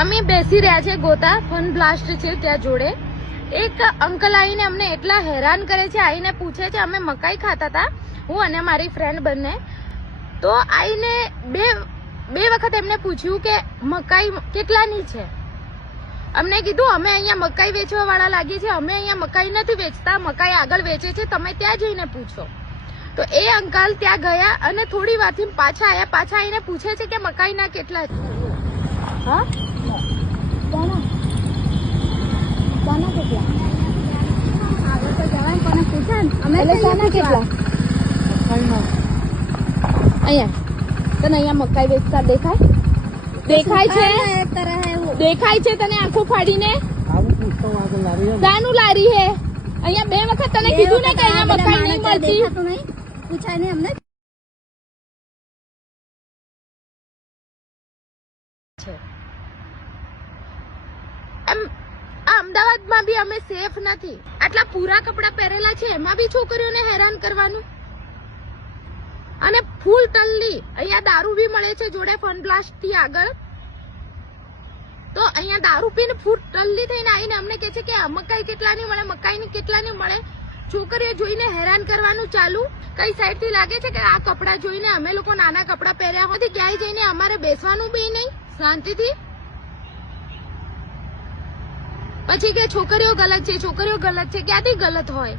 અમે બેસી રહ્યા છે ગોતા ફન બ્લાસ્ટ છે ત્યાં જોડે. એક અંકલ આવીને અમને એટલા હેરાન કરે છે, આવીને પૂછે છે, અમે મકાઈ ખાતા હતા હું અને મારી ફ્રેન્ડ બંને. તો આવીને બે વખત એમને પૂછ્યું કે મકાઈ કેટલાની છે. અમને કીધું અમે અહીંયા મકાઈ વેચવા વાળા લાગીએ છીએ, અમે અહીંયા મકાઈ નથી વેચતા, મકાઈ આગળ વેચે છે, તમે ત્યાં જઈને પૂછો. તો એ અંકલ ત્યાં ગયા અને થોડી વારથી પાછા આવ્યા. પાછા આવીને પૂછે છે કે મકાઈના કેટલા છે. હા કોના કેટલા આગળ તો જવાય કોને પૂછે અમે કેટલા અહીંયા તને અહીંયા મકાઈ વેચતા દેખાય છે? દેખાય છે તને આંખો ફાડીને? શાનું લારી હે? અહીંયા 2 વખત તને કીધું ને કે અહીંયા મકાઈ નહીં મળતી. પૂછાય નહીં અમને. અમદાવાદમાં બી અમે સેફ નથી. આટલા પૂરા કપડા પહેરેલા છે એમાં બી છોકરીઓને હેરાન કરવાનું. અને ફૂલ ટલ્લી અહીંયા દારૂ બી મળે છે જોડે ફન બ્લાસ્ટ થી આગળ. તો અહીંયા દારૂ પીને ફૂલ ટલ્લી થઈને આવીને અમને કહે છે કે આ મકાઈ કેટલાની મળે, મકાઈની કેટલાની મળે. છોકરીઓ જોઈને હેરાન કરવાનું ચાલુ. કઈ સાઈડ થી લાગે છે કે આ કપડા જોઈને અમે લોકો નાના કપડા પહેર્યા હોતી ક્યાંય જઈને અમારે બેસવાનું બી નહીં શાંતિથી. પછી કે છોકરીઓ ગલત છે, છોકરીઓ ગલત છે. ક્યાંથી ગલત હોય?